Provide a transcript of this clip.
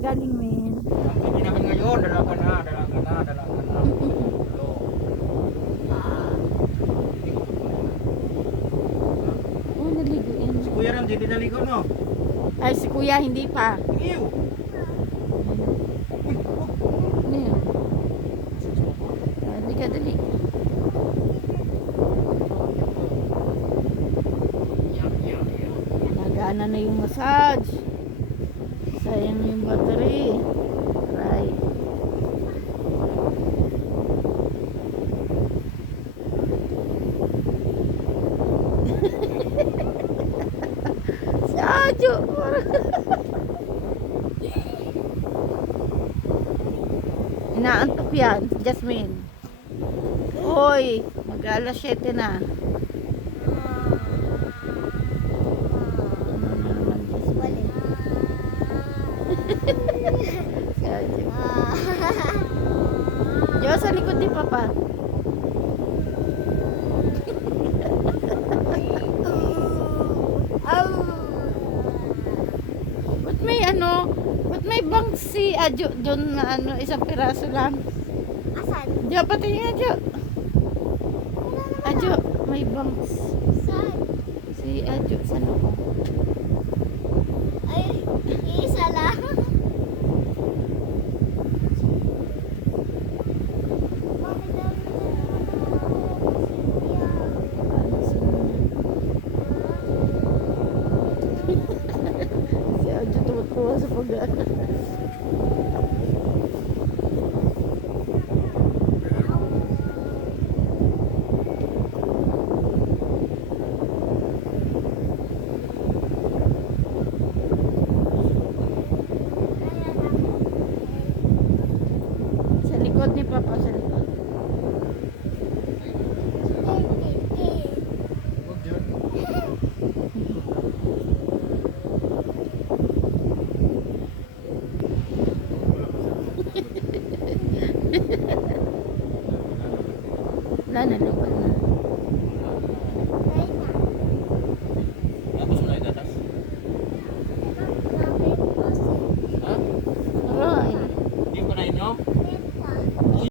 galing men. Hindi namin ngayon, dalaga na. Oh, naligo yan. Si Kuya Ram, hindi naligo, no? Ay, si kuya hindi pa. Ew! Ano yun? Dali ka, dali. Nagana na yung massage. Sayang yung battery. Right. Si Ajo. Inaantok yan, Jasmine. Hoy, mag-alas 7 na. Ano na naman, Jasmine? Si Ajo. Diyo, sa likod ni Papa. Ba't may bang si Ajo doon na ano, isang piraso lang? Asan? Diyo, pati yung Ajo. Ajo, may bang Saan? si Ajo sa loob. Ay, isa lang. Bakit daw Si Ajo tuwa sa pag-ano. Sa likod ni Papa, sa likod. Huwag dyan. Wala na, laban na.